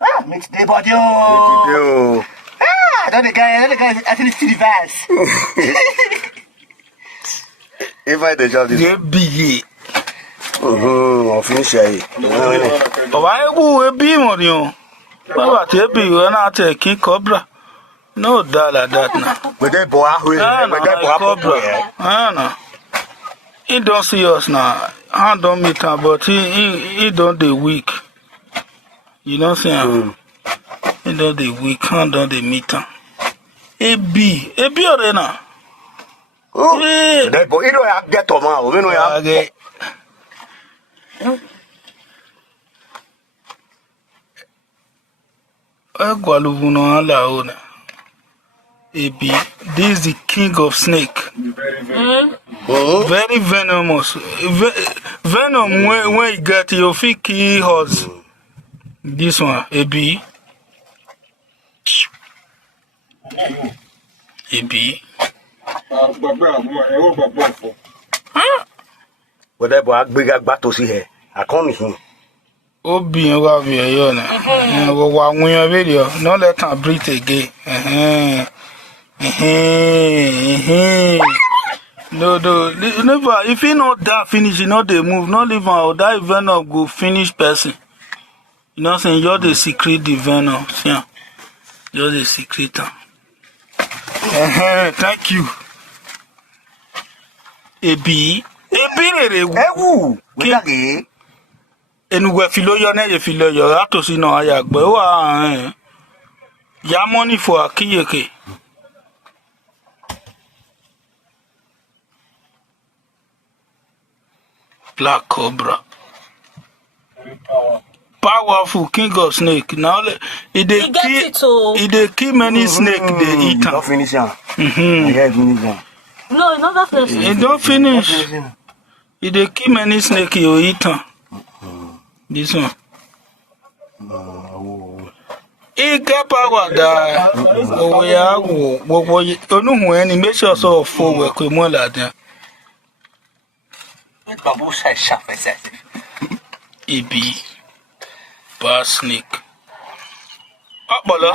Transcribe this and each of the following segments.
Ah, mix the body. Ah, that's the guy, I think it's the vase. If I the job, They big. I'll finish it. Oh, I will be on you. What about be when I take cobra? No, that now. But they boy, No. He don't see us now. I don't meet him, but he don't the weak. You don't see him. He don't the weak. He don't the meet him. A B arena. Oh, that boy, you know I get to my, you know I get. Gualuvuno alaona. AB, this is the king of snake. Very venomous. Venom when you get your feet key horse. This one, AB. AB. But that boy, big battle see here. I can't hear. Obi and Wabi, you know, video. No let her breathe again. No, never. If you not that finish, you know they move. Not even or that venom go finish person. You know, saying you're the secret the venom. Yeah, you're the secret. Thank you. Ebi, Who? and we filo your name, filo your to see no ayak, but ya money for a kiyeke. Black cobra. Powerful king of snake. Now they kill many snake they eat. Don't finish it. No, not finish. It don't finish. If they kill many snake you eat. This one. He get power that we are don't know when he makes us all forward with more like that. EB bar snake. Okbolo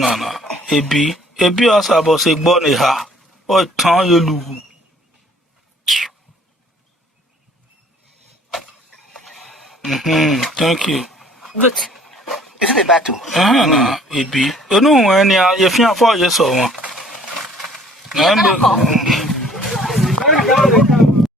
no. EB us about say born a ha. Oh, turn you look. Thank you. Good. Is it a battle? No, EB. You know when you feel 4 years old.